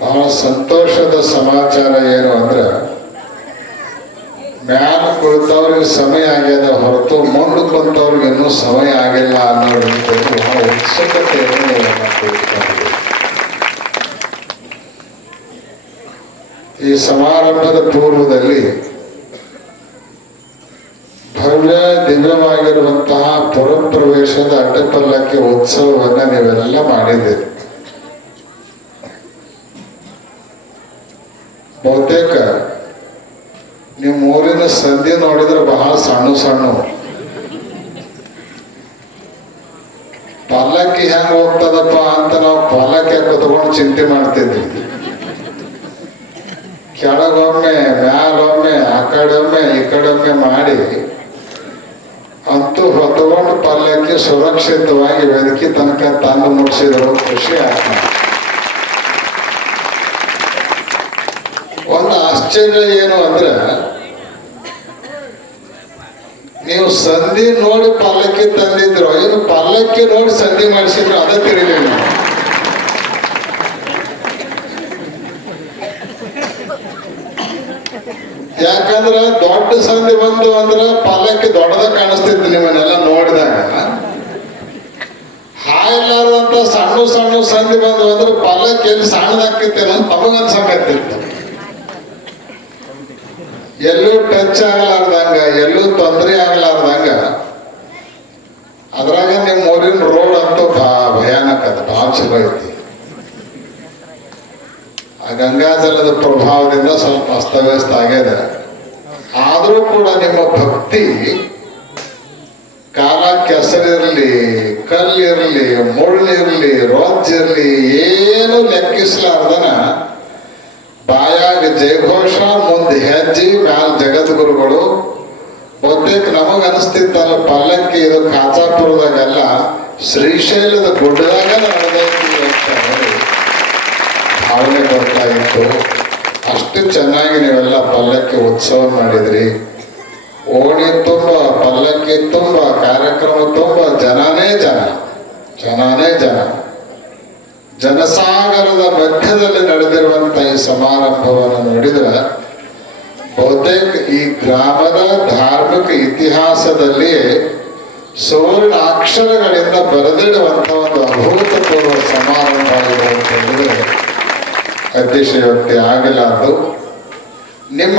ಬಹಳ ಸಂತೋಷದ ಸಮಾಚಾರ ಏನು ಅಂದ್ರೆ ಮ್ಯಾಲ ಕುಳಿತವ್ರಿಗೆ ಸಮಯ ಆಗ್ಯದ ಹೊರತು ಮುಂದೆ ಕುಂತವ್ರಿಗೆ ಇನ್ನೂ ಸಮಯ ಆಗಿಲ್ಲ ಅನ್ನೋ ಬಹಳ ಉತ್ಸುಕತೆಯನ್ನು ಈ ಸಮಾರಂಭದ ಪೂರ್ವದಲ್ಲಿ ಭವ್ಯ ದಿವ್ಯವಾಗಿರುವಂತಹ ಪುರಪ್ರವೇಶದ ಅಡ್ಡಪಲ್ಲಕ್ಕೆ ಉತ್ಸವವನ್ನ ನೀವೆಲ್ಲ ಮಾಡಿದ್ದೀರಿ. ಬಹುತೇಕ ನಿಮ್ಮ ಊರಿನ ಸಂಧಿ ನೋಡಿದ್ರೆ ಬಹಳ ಸಣ್ಣ ಸಣ್ಣ. ಪಲ್ಲಕ್ಕಿ ಹೆಂಗ ಹೋಗ್ತದಪ್ಪ ಅಂತ ನಾವು ಪಲ್ಲಕ್ಕಿ ಕುತ್ಕೊಂಡು ಚಿಂತೆ ಮಾಡ್ತಿದ್ವಿ. ಕೆಳಗೊಮ್ಮೆ, ಮ್ಯಾಲೊಮ್ಮೆ, ಆ ಕಡೆೊಮ್ಮೆ ಈ ಕಡೆೊಮ್ಮೆ ಮಾಡಿ ಅಂತೂ ಹೊತ್ಕೊಂಡು ಪಲ್ಲಕ್ಕಿ ಸುರಕ್ಷಿತವಾಗಿ ವೇದಿಕೆ ತನಕ ತಂದು ಮುಟ್ಟಿಸಿದ್ರು ಖುಷಿ ಆಗ್ತದೆ ಒಂದು ಆಶ್ಚರ್ಯ ಏನು ಅಂದ್ರೆ, ನೀವು ಸಂಧಿ ನೋಡಿ ಪಲ್ಲಕ್ಕಿ ತಂದಿದ್ರು, ಏನು ಪಲ್ಲಕ್ಕಿ ನೋಡಿ ಸಂಧಿ ಮಾಡಿಸಿದ್ರು, ಅದ ತಿಳಿಲಿಲ್ಲ. ಯಾಕಂದ್ರ ದೊಡ್ಡ ಸಂಧಿ ಬಂತು ಅಂದ್ರ ಪಲ್ಲಕ್ಕಿ ದೊಡ್ಡದ ಕಾಣಿಸ್ತಿತ್ತು ನಿಮ್ಮನ್ನೆಲ್ಲ ನೋಡಿದಾಗ ಹಾಯಿಲ್ಲಾರ್ದಂತ ಸಣ್ಣ ಸಣ್ಣ ಸಂಧಿ ಬಂದು ಅಂದ್ರೆ ಪಲ್ಲಕ್ಕಿ ಎಲ್ಲಿ ಸಣ್ಣದಾಗ್ತಿತ್ತೇನೋ ಸಂಗತಿ ತಮಗನ್ಸಕತ್ತಿತ್ತು ಎಲ್ಲೂ ಟಚ್ ಆಗಲಾರ್ದಂಗ, ಎಲ್ಲೂ ತೊಂದರೆ ಆಗಲಾರ್ದಂಗ. ಅದ್ರಾಗ ನಿಮ್ಮ ಊರಿನ ರೋಡ್ ಅಂತೂ ಬಾ, ಭಯಾನಕ ಅದ, ಭಾಳ ಚಲೋ ಐತಿ. ಆ ಗಂಗಾಜಲದ ಪ್ರಭಾವದಿಂದ ಸ್ವಲ್ಪ ಅಸ್ತವ್ಯಸ್ತ ಆಗ್ಯದ. ಆದರೂ ಕೂಡ ನಿಮ್ಮ ಭಕ್ತಿ ಕಾಲ ಕೆಸರಿರಲಿ, ಕಲ್ಲಿರಲಿ, ಮುಳ್ಳಿರ್ಲಿ ಇರಲಿ ಏನು ಲೆಕ್ಕಿಸ್ಲಾರ್ದನ ಬಾಯಾಗ ಜಯಘೋಷ ಮುಂದೆ ಹೆಜ್ಜೆ ಮ್ಯಾಲ ಜಗದ್ಗುರುಗಳು ಬಹುತೇಕ ನಮಗ ಅನಿಸ್ತಿತ್ತಲ್ಲ ಪಲ್ಲಕ್ಕಿ ಇದು ಕಾಚಾಪುರದಾಗೆಲ್ಲ ಶ್ರೀಶೈಲದ ಗುಡ್ಡದಾಗ ಭಾವನೆ ಬರ್ತಾ ಇತ್ತು. ಅಷ್ಟು ಚೆನ್ನಾಗಿ ನೀವೆಲ್ಲ ಪಲ್ಲಕ್ಕಿ ಉತ್ಸವ ಮಾಡಿದ್ರಿ. ಓಣಿ ತುಂಬ, ಪಲ್ಲಕ್ಕಿ ತುಂಬ, ಕಾರ್ಯಕ್ರಮ ತುಂಬ, ಜನನೇ ಜನ ಜನನೇ ಜನ. ಜನಸಾಗರದ ಮಧ್ಯದಲ್ಲಿ ನಡೆದಿರುವಂತ ಈ ಸಮಾರಂಭವನ್ನು ನೋಡಿದ್ರೆ ಬಹುತೇಕ ಈ ಗ್ರಾಮದ ಧಾರ್ಮಿಕ ಇತಿಹಾಸದಲ್ಲಿ ಸುವರ್ಣ ಅಕ್ಷರಗಳಿಂದ ಬರೆದಿಡುವಂತ ಒಂದು ಅಭೂತಪೂರ್ವ ಸಮಾರಂಭ ಇದೆ ಅಂತ ಹೇಳಿದ್ರೆ ಅತಿಶಯೋಕ್ತಿ ಆಗಲಾರದು ನಿಮ್ಮ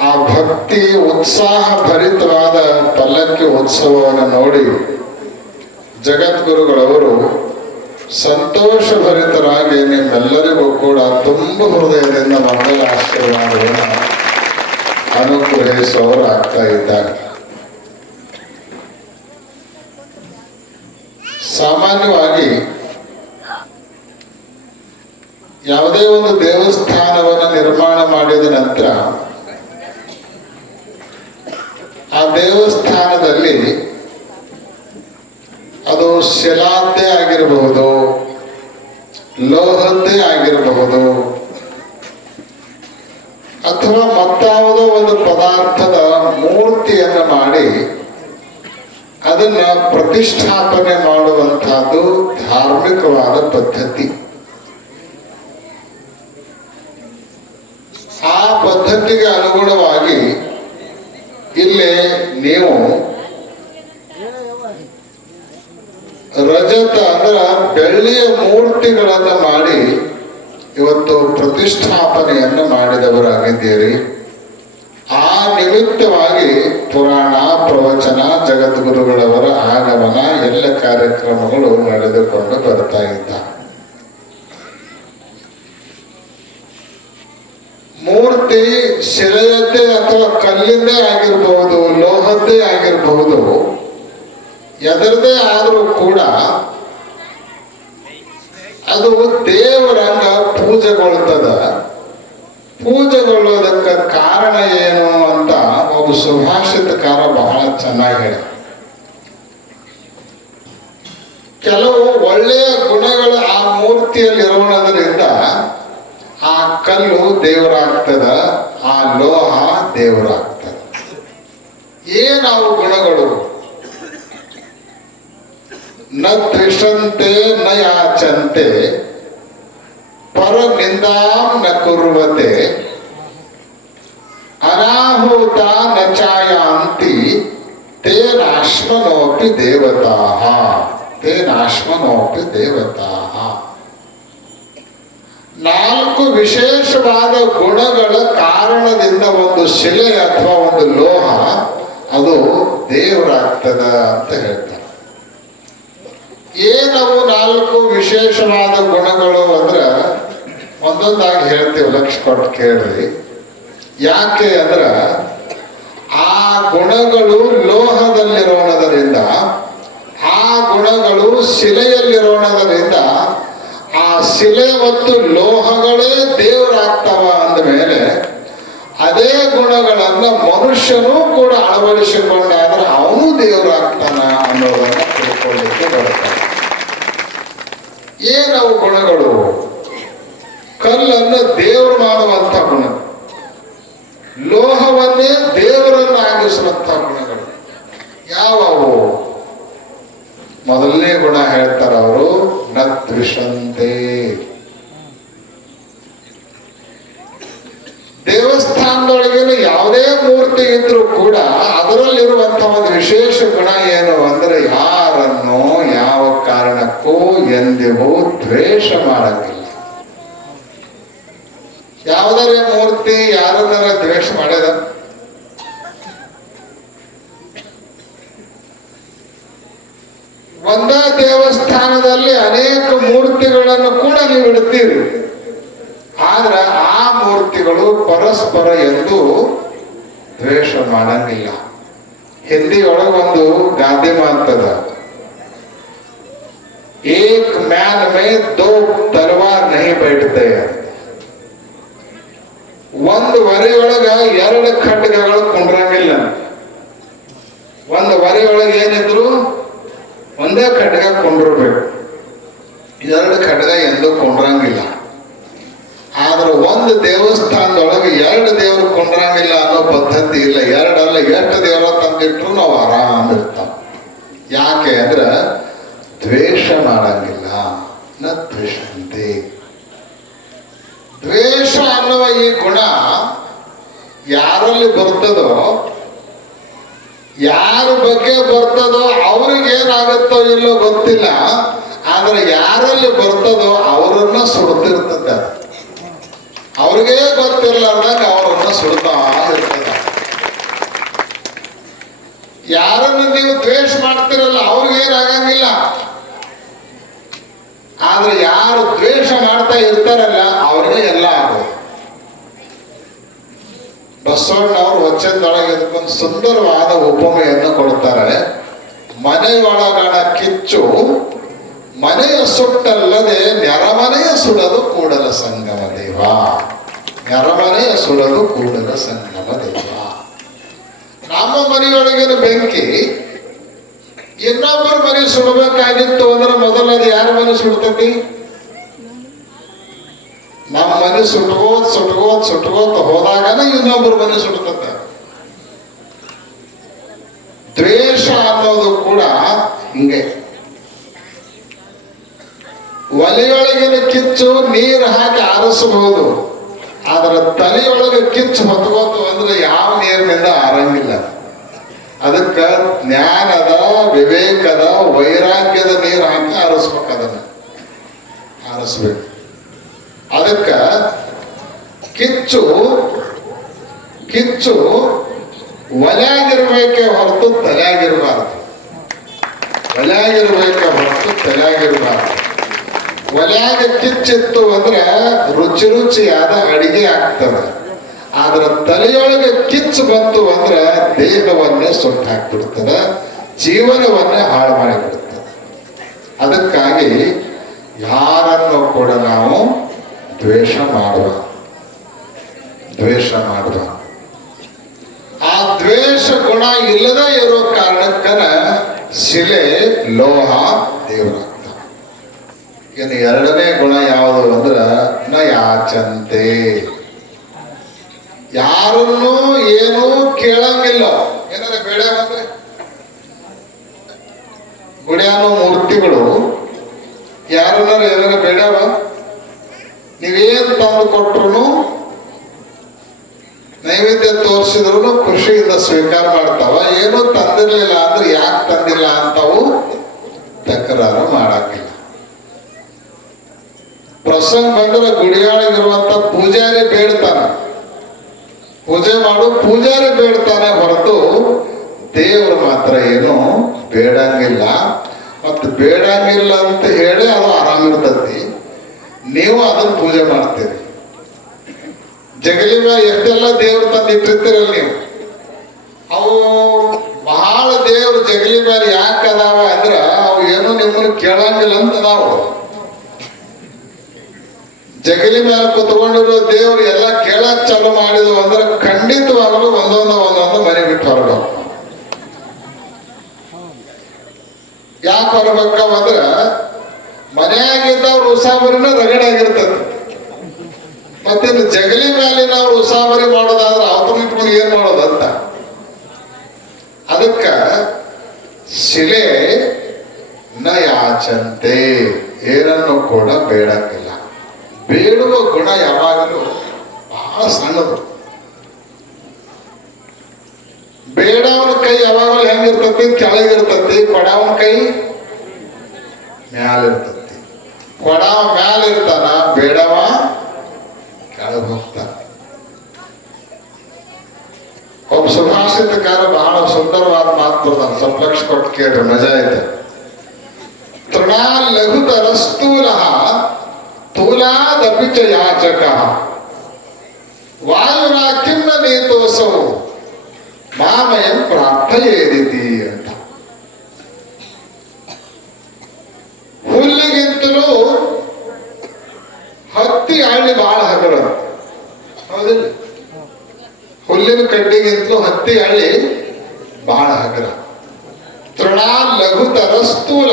ಆ ಭಕ್ತಿ ಉತ್ಸಾಹ ಭರಿತವಾದ ಪಲ್ಲಕ್ಕಿ ಉತ್ಸವವನ್ನು ನೋಡಿ ಜಗದ್ಗುರುಗಳವರು ಸಂತೋಷ ಭರಿತರಾಗಿ ನಿಮ್ಮೆಲ್ಲರಿಗೂ ಕೂಡ ತುಂಬ ಹೃದಯದಿಂದ ಮಂಗಲ ಆಶೀರ್ವಾದವನ್ನು ಅನುಗ್ರಹಿಸುವವರು ಆಗ್ತಾ ಇದ್ದಾರೆ. ಸಾಮಾನ್ಯವಾಗಿ ಯಾವುದೇ ಒಂದು ದೇವಸ್ಥಾನವನ್ನು ನಿರ್ಮಾಣ ಮಾಡಿದ ನಂತರ ಆ ದೇವಸ್ಥಾನದಲ್ಲಿ ಅದು ಶಿಲಾದ್ದೇ ಆಗಿರಬಹುದು ಲೋಹದ್ದೇ ಆಗಿರಬಹುದು, ಅಥವಾ ಮತ್ತಾವುದೋ ಒಂದು ಪದಾರ್ಥದ ಮೂರ್ತಿಯನ್ನು ಮಾಡಿ ಅದನ್ನ ಪ್ರತಿಷ್ಠಾಪನೆ ಮಾಡುವಂತಹದ್ದು ಧಾರ್ಮಿಕವಾದ ಪದ್ಧತಿ. ಆ ಪದ್ಧತಿಗೆ ಅನುಗುಣವಾಗಿ ಇಲ್ಲಿ ನೀವು ರಜತ ಅಂದ್ರ ಬೆಳ್ಳಿಯ ಮೂರ್ತಿಗಳನ್ನ ಮಾಡಿ ಇವತ್ತು ಪ್ರತಿಷ್ಠಾಪನೆಯನ್ನು ಮಾಡಿದವರಾಗಿದ್ದೀರಿ. ಆ ನಿಮಿತ್ತವಾಗಿ ಪುರಾಣ, ಪ್ರವಚನ, ಜಗದ್ಗುರುಗಳವರ ಆಗಮನ, ಎಲ್ಲ ಕಾರ್ಯಕ್ರಮಗಳು ನಡೆದುಕೊಂಡು ಬರ್ತಾ ಇದ್ದ. ಮೂರ್ತಿ ಶಿಲೆಯದ್ದೇ ಅಥವಾ ಕಲ್ಲಿಂದೇ ಆಗಿರಬಹುದು, ಲೋಹದ್ದೇ ಆಗಿರಬಹುದು ಎದರದೇ ಆದರೂ ಕೂಡ ಅದು ದೇವರಂಗ ಪೂಜೆಗೊಳ್ತದ. ಪೂಜೆಗೊಳ್ಳೋದಕ್ಕೆ ಕಾರಣ ಏನು ಅಂತ ಒಬ್ಬ ಸುಭಾಷಿತಕಾರ ಬಹಳ ಚೆನ್ನಾಗಿ ಹೇಳ ಕೆಲವು ಒಳ್ಳೆಯ ಗುಣಗಳು ಆ ಮೂರ್ತಿಯಲ್ಲಿ ಇರೋಣದ್ರಿಂದ ಆ ಕಲ್ಲು ದೇವರಾಗ್ತದ, ಆ ಲೋಹ ದೇವರಾಗ್ತದ. ಏನಾವು ಗುಣಗಳು? ನ ದ್ವಿಷಂತೆ ನ ಯಾಚಂತೆ ಪರ ನಿಂದಾಂ ನ ಕುರುವತೆ, ಅನಾಹುತ ನ ಚಾಯಾಂತಿ ತೇನಾಶ್ಮನೋಪಿ ದೇವತಾ ತೇನಾಶ್ಮನೋಪಿ ದೇವತಾ. ನಾಲ್ಕು ವಿಶೇಷವಾದ ಗುಣಗಳ ಕಾರಣದಿಂದ ಒಂದು ಶಿಲೆ ಅಥವಾ ಒಂದು ಲೋಹ, ಅದು ದೇವರಾಗ್ತದ ಅಂತ ಹೇಳ್ತಾರೆ. ಏನವು ನಾಲ್ಕು ವಿಶೇಷವಾದ ಗುಣಗಳು ಅಂದ್ರೆ ಒಂದೊಂದಾಗಿ ಹೇಳ್ತೀವಿ ಲಕ್ಷ ಕೊಟ್ಟು ಕೇಳ್ರಿ. ಯಾಕೆ ಅಂದ್ರ ಆ ಗುಣಗಳು ಲೋಹದಲ್ಲಿರೋಣದರಿಂದ, ಆ ಗುಣಗಳು ಶಿಲೆಯಲ್ಲಿರೋಣದರಿಂದ, ಆ ಶಿಲೆ ಮತ್ತು ಲೋಹಗಳೇ ದೇವರಾಗ್ತವ ಅಂದಮೇಲೆ ಅದೇ ಗುಣಗಳನ್ನ ಮನುಷ್ಯನೂ ಕೂಡ ಅಳವಡಿಸಿಕೊಂಡಾದ್ರೆ ಅವನು ದೇವರಾಗ್ತಾನ ಅನ್ನೋದನ್ನ ತಿಳ್ಕೊಳ್ಳಿಕ್ಕೆ ಬರುತ್ತಾನೆ ಏನವು ಗುಣಗಳು? ಕಲ್ಲನ್ನು ದೇವರು ಮಾಡುವಂತ ಗುಣ. ಲೋಹವನ್ನೇ ದೇವರನ್ನು ಆಗಿಸುವಂತ ಗುಣಗಳು. ಯಾವವು? ಮೊದಲನೇ ಗುಣ ಹೇಳ್ತಾರ ಅವರು ನದ್ವಿಷಂತೆ. ಯಾವುದೇ ಮೂರ್ತಿ ಇದ್ರೂ ಕೂಡ ಅದರಲ್ಲಿರುವಂತಹ ಒಂದು ವಿಶೇಷ ಗುಣ ಏನು ಅಂದ್ರೆ ಯಾರನ್ನು ಯಾವ ಕಾರಣಕ್ಕೂ ಎಂದಿಗೂ ದ್ವೇಷ ಮಾಡಕ್ಕಿಲ್ಲ ಯಾವುದರ ಮೂರ್ತಿ ಯಾರನ್ನಾರ ದ್ವೇಷ ಮಾಡ್ಯದ ಒಂದ ದೇವಸ್ಥಾನದಲ್ಲಿ ಅನೇಕ ಮೂರ್ತಿಗಳನ್ನು ಕೂಡ ನೀವು ಇಡ್ತೀರಿ. ಆದ್ರೆ ಆ ಮೂರ್ತಿಗಳು ಪರಸ್ಪರ ಎಂದು ದ್ವೇಷ ಮಾಡಂಗಿಲ್ಲ ಹಿಂದಿ ಒಳಗೊಂದು ಗಾದೆ ಮಾತದ ಏಕ್ ಮ್ಯಾನ್ ಮೇ ದೋ ತಲವಾರ್ ನಹಿ ಬೈಠತೆ ಒಂದು ವರೆಯೊಳಗ ಎರಡು ಖಡ್ಗಗಳು ಕುಂಡ್ರಂಗಿಲ್ಲ. ಒಂದು ಒಳಗ ಏನಿದ್ರು ಒಂದೇ ಖಡ್ಗ ಕೊಂಡಿರ್ಬೇಕು. ಎರಡು ಖಡ್ಗ ಎಂದೂ ಕೊಂಡ್ರಂಗಿಲ್ಲ. ಆದ್ರೆ ಒಂದು ದೇವಸ್ಥಾನದೊಳಗೆ ಎರಡು ದೇವರು ಕೊಂಡ್ರಂಗಿಲ್ಲ ಅನ್ನೋ ಪದ್ಧತಿ ಇಲ್ಲ. ಎರಡಲ್ಲ, ಎಷ್ಟು ದೇವರ ತಂದಿಟ್ರು ನಾವು ಆರಾಮ ಇರ್ತಾವ ಯಾಕೆ ಅಂದ್ರೆ ದ್ವೇಷ ಮಾಡಂಗಿಲ್ಲ. ನ ದ್ವೇಷಂತೆ. ದ್ವೇಷ ಅನ್ನುವ ಈ ಗುಣ ಯಾರಲ್ಲಿ ಬರ್ತದೋ, ಯಾರ ಬಗ್ಗೆ ಬರ್ತದೋ, ಅವ್ರಿಗೆ ಏನಾಗುತ್ತೋ ಇಲ್ಲೋ ಗೊತ್ತಿಲ್ಲ, ಆದ್ರೆ ಯಾರಲ್ಲಿ ಬರ್ತದೋ ಅವರನ್ನ ಸುಡ್ತಿರ್ತದ ಅವ್ರಿಗೆ ಗೊತ್ತಿರ್ಲಾರ್ದಾಗ ಅವರನ್ನ ಸುಡ್ತಾ ಇರ್ತದ ಯಾರನ್ನು ನೀವು ದ್ವೇಷ ಮಾಡ್ತಿರಲ್ಲ, ಅವ್ರಿಗೆ ಏನಾಗಂಗಿಲ್ಲ ಆದ್ರೆ ಯಾರು ದ್ವೇಷ ಮಾಡ್ತಾ ಇರ್ತಾರಲ್ಲ, ಅವ್ರಿಗೆ ಎಲ್ಲ ಆಗೋದು. ಬಸವಣ್ಣವರು ವಚನದೊಳಗೆ ಇದಕ್ಕೊಂದು ಸುಂದರವಾದ ಉಪಮೆಯನ್ನು ಕೊಡ್ತಾರೆ. ಮನೆಯೊಳಗಣ ಕಿಚ್ಚು ಮನೆಯ ಸುಟ್ಟಲ್ಲದೆ ನೆರಮನೆಯ ಸುಡದು ಕೂಡಲ ಸಂಗಮ ದೇವ. ನೆರಮನೆಯ ಸುಡದು ಕೂಡಲ ಸಂಗಮ ದೇವ. ನಮ್ಮ ಮನೆಯೊಳಗಿನ ಬೆಂಕಿ ಇನ್ನೊಬ್ಬರ ಮನೆ ಸುಡಬೇಕಾಗಿತ್ತು ಅಂದ್ರೆ ಮೊದಲದು ಯಾರ ಮನೆ ಸುಡ್ತತಿ? ನಮ್ಮ ಮನೆ ಸುಟ್ಕೋತ್ ಸುಟ್ಕೋತ್ ಸುಟ್ಕೋತ್ ಹೋದಾಗನ ಇನ್ನೊಬ್ಬರ ಮನೆ ಸುಡ್ತತೆ. ದ್ವೇಷ ಅನ್ನೋದು ಕೂಡ ಹಿಂಗೆ. ಒಲೆಯೊಳಗಿನ ಕಿಚ್ಚು ನೀರು ಹಾಕಿ ಆರಿಸಬಹುದು. ಆದ್ರೆ ತಲೆಯೊಳಗೆ ಕಿಚ್ಚು ಹೊತ್ಕೋತು ಅಂದ್ರೆ ಯಾವ ನೀರಿನಿಂದ ಆರಂಗಿಲ್ಲ. ಅದಕ್ಕ ಜ್ಞಾನದ ವಿವೇಕದ ವೈರಾಗ್ಯದ ನೀರು ಹಾಕಿ ಆರಿಸ್ಬೇಕು ಅದನ್ನ. ಆರಿಸ್ಬೇಕು. ಅದಕ್ಕ ಕಿಚ್ಚು ಕಿಚ್ಚು ಒಲೆಯಾಗಿರ್ಬೇಕೆ ಹೊರತು ತಲೆಯಾಗಿರಬಾರದು. ಒಲೆಯಾಗಿರ್ಬೇಕೆ ಹೊರತು ತಲೆಯಾಗಿರ್ಬಾರ್ದು. ಒಲೆಯಾಗ ಕಿಚ್ಚಿತ್ತು ಅಂದ್ರೆ ರುಚಿ ರುಚಿಯಾದ ಅಡಿಗೆ ಆಗ್ತದೆ. ಆದ್ರ ತಲೆಯೊಳಗೆ ಕಿಚ್ಚು ಬಂತು ಅಂದ್ರೆ ದೇಹವನ್ನೇ ಸೊಟ್ಟು ಹಾಕ್ಬಿಡ್ತದೆ ಜೀವನವನ್ನೇ ಹಾಳು ಮಾಡಿಬಿಡ್ತದೆ. ಅದಕ್ಕಾಗಿ ಯಾರನ್ನು ಕೂಡ ನಾವು ದ್ವೇಷ ಮಾಡುವ ದ್ವೇಷ ಮಾಡುವ. ಆ ದ್ವೇಷ ಗುಣ ಇಲ್ಲದೆ ಇರೋ ಕಾರಣಕ್ಕನ ಶಿಲೆ ಲೋಹ ದೇವರಾಗ್ತಾವ ಇನ್ನು ಎರಡನೇ ಗುಣ ಯಾವುದು ಅಂದ್ರ ನ ಯಾಚಂತೆ ಯಾರನ್ನೂ ಏನೂ ಕೇಳಂಗಿಲ್ಲ. ಏನಾರ ಬೇಡ ಅಂದ್ರೆ? ಗುಡಿಯಾನು ಮೂರ್ತಿಗಳು. ಯಾರನ್ನಾರು ಏನಾರ ಬೇಡವ ನೀವೇನ್ ತಂದು ಕೊಟ್ರು ನೈವೇದ್ಯ ತೋರಿಸಿದ್ರು ಖುಷಿಯಿಂದ ಸ್ವೀಕಾರ ಮಾಡ್ತಾವ. ಏನೂ ತಂದಿರ್ಲಿಲ್ಲ ಅಂದ್ರೆ ಯಾಕೆ ತಂದಿಲ್ಲ ಅಂತವು ತಕರಾರು ಮಾಡಾಕಿಲ್ಲ ಪ್ರಸಂಗ ಬಂದ್ರೆ ಗುಡಿಯಾಳಿಗಿರುವಂತ ಪೂಜಾರಿ ಬೇಡ್ತಾನೆ. ಪೂಜೆ ಮಾಡು, ಪೂಜಾರಿ ಬೇಡ್ತಾನೆ ಹೊರತು ದೇವರು ಮಾತ್ರ ಏನು ಬೇಡಂಗಿಲ್ಲ. ಮತ್ತೆ ಬೇಡಂಗಿಲ್ಲ ಅಂತ ಹೇಳಿ ಅದು ಆರಾಮಿರ್ತತಿ ನೀವು ಅದನ್ನ ಪೂಜೆ ಮಾಡ್ತೀರಿ. ಜಗಲಿ ಮೇಲೆ ಎಷ್ಟೆಲ್ಲ ದೇವ್ರು ತಂದು ಇಟ್ಟಿರ್ತೀರಲ್ಲ ನೀವು? ಅವು ಬಹಳ ದೇವ್ರು ಜಗಲಿ ಮೇಲೆ ಯಾಕೆ ಅದಾವ ಅಂದ್ರ ಅವು ಏನು ನಿಮ್ಮನ್ನು ಕೇಳಂಗಿಲ್ಲ ಅಂತ ಅದಾವು. ಜಗಲಿ ಮೇಲೆ ಕುತ್ಕೊಂಡಿರೋ ದೇವ್ರು ಎಲ್ಲ ಕೇಳಕ್ ಚಾಲು ಮಾಡಿದ್ವು ಅಂದ್ರೆ ಖಂಡಿತವಾಗಲು ಒಂದೊಂದು ಒಂದೊಂದು ಮನೆ ಬಿಟ್ಟು ಹೊರಡು ಯಾಕೆ ಹೊರಬೇಕ ಅಂದ್ರ ಮನೆಯಾಗಿದ್ದವ್ರು ಉಸಾಬರಿನ ರಗಡಾಗಿರ್ತದೆ ಮತ್ತೆ ಜಗಲಿ ಮೇಲೆ ನಾವು ಉಸಾಬರಿ ಮಾಡೋದಾದ್ರೆ ಅವತನ ಇಟ್ಕೊಂಡು ಏನ್ ಮಾಡೋದಂತ ಅದಕ್ಕ ಶಿಲೆ ನ ಯಾಚಂತೆ ಏನನ್ನು ಕೂಡ ಬೇಡಕ್ಕಿಲ್ಲ. ಬೇಡುವ ಗುಣ ಯಾವಾಗಲೂ ಬಹಳ ಸಣ್ಣದು ಬೇಡವನ ಕೈ ಯಾವಾಗಲೂ ಹೆಂಗಿರ್ತತಿ ಕೆಳಗಿರ್ತತಿ ಕೊಡವನ ಕೈ ಮ್ಯಾಲಿರ್ತತಿ ಕೊಡವ ಮ್ಯಾಲಿರ್ತಾನ ಬೇಡವ ಕೆಳಗೆ ಹೋಗ್ತಾನ ಒಬ್ಬ ಸುಭಾಷಿತಕಾರ ಬಹಳ ಸುಂದರವಾದ ಮಾತು ಬರ್ತಾನೆ ಸ್ವಲ್ಪ ಲಕ್ಷ ಕೊಟ್ಟು ಕೇಳ್ರಿ ಮಜಾ ಐತೆ ತೃಣಾ ಲಘುತರ ಚ ಯಾಚಕ ವಾಯುನ ಕಿನ್ನ ನೀತೋಸವು ಮಾಮಯಂ ಪ್ರಾರ್ಥಯೇದಿತಿ ಅಂತ. ಹುಲ್ಲಿಗಿಂತಲೂ ಹತ್ತಿ ಹಳ್ಳಿ ಬಹಳ ಹಗುರ ಹೌದಿಲ್ಲ? ಹುಲ್ಲಿನ ಕಡ್ಡಿಗಿಂತಲೂ ಹತ್ತಿ ಹಳ್ಳಿ ಬಹಳ ಹಗುರ ತೃಣ ಲಘುತರ ಸ್ಥೂಲ